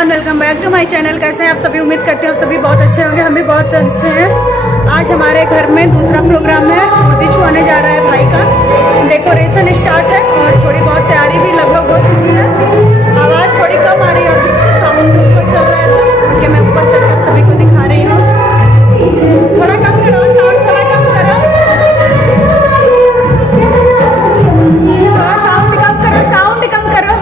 Everyone, welcome back to my channel. कैसे हैं आप सभी? उम्मीद करते हैं आप सभी बहुत अच्छे होंगे। हम भी बहुत अच्छे हैं। आज हमारे घर में दूसरा प्रोग्राम है। मुर्दी छुआने जा रहा है भाई का। डेकोरेशन स्टार्ट है और थोड़ी बहुत तैयारी भी लगभग हो चुकी है। आवाज़ थोड़ी कम आ रही है क्योंकि साउंड ऊपर चल रहा है, तो क्योंकि मैं ऊपर चलकर सभी को दिखा रही हूँ। थोड़ा कम करो साउंड, थोड़ा कम करो, थोड़ा साउंड कम करो, साउंड कम करो।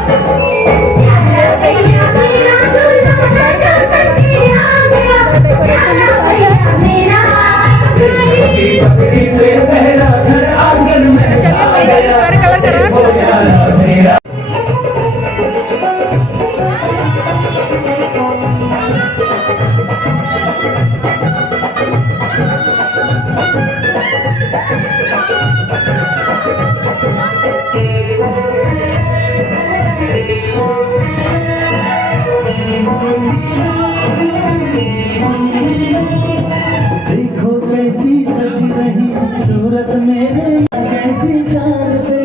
देखो कैसी सज रही सूरत मेरे, कैसी जान से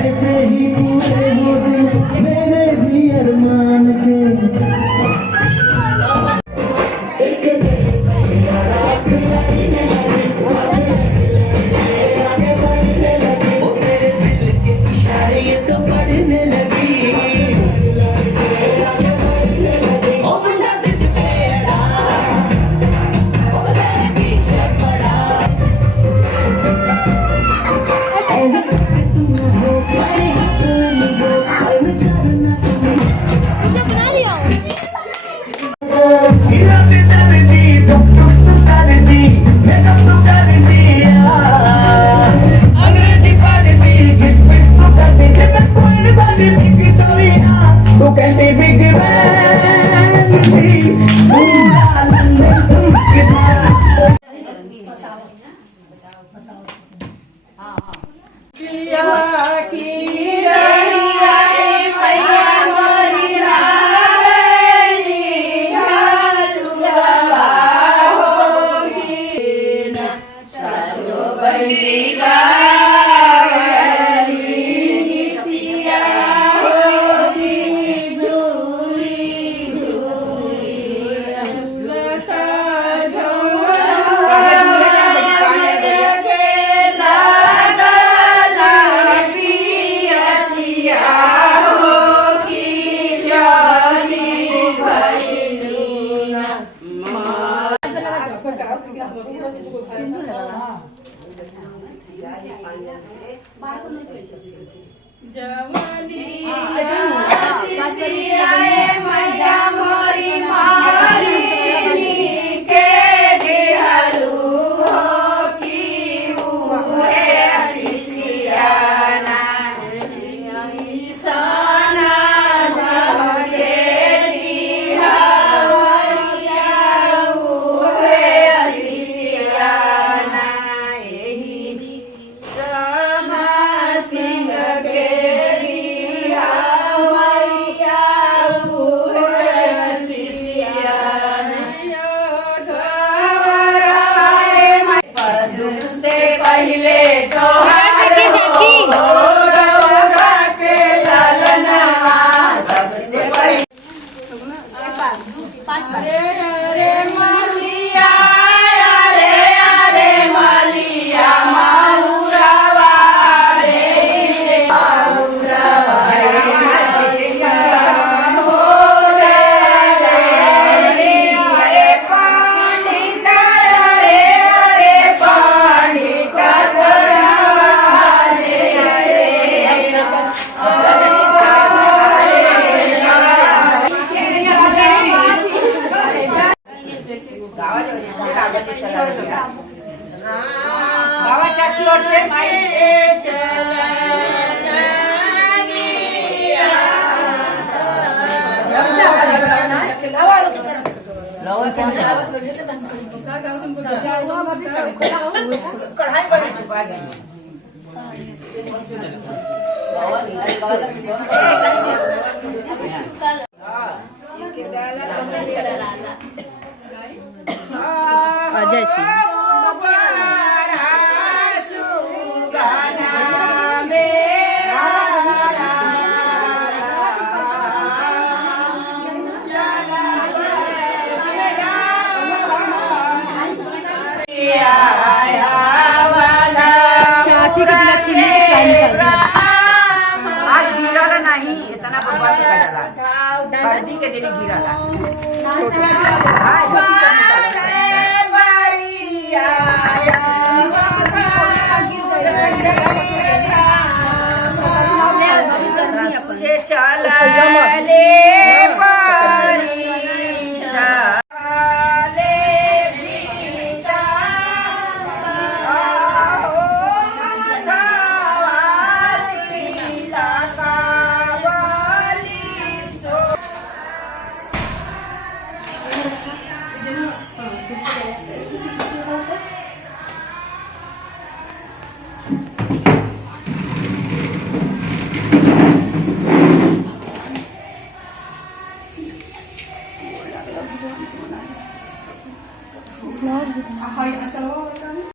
ऐसे ही पूरे हो दिल मेरे भी अरमान के। अजय सिंह Jana हल्दी के दिन गिराला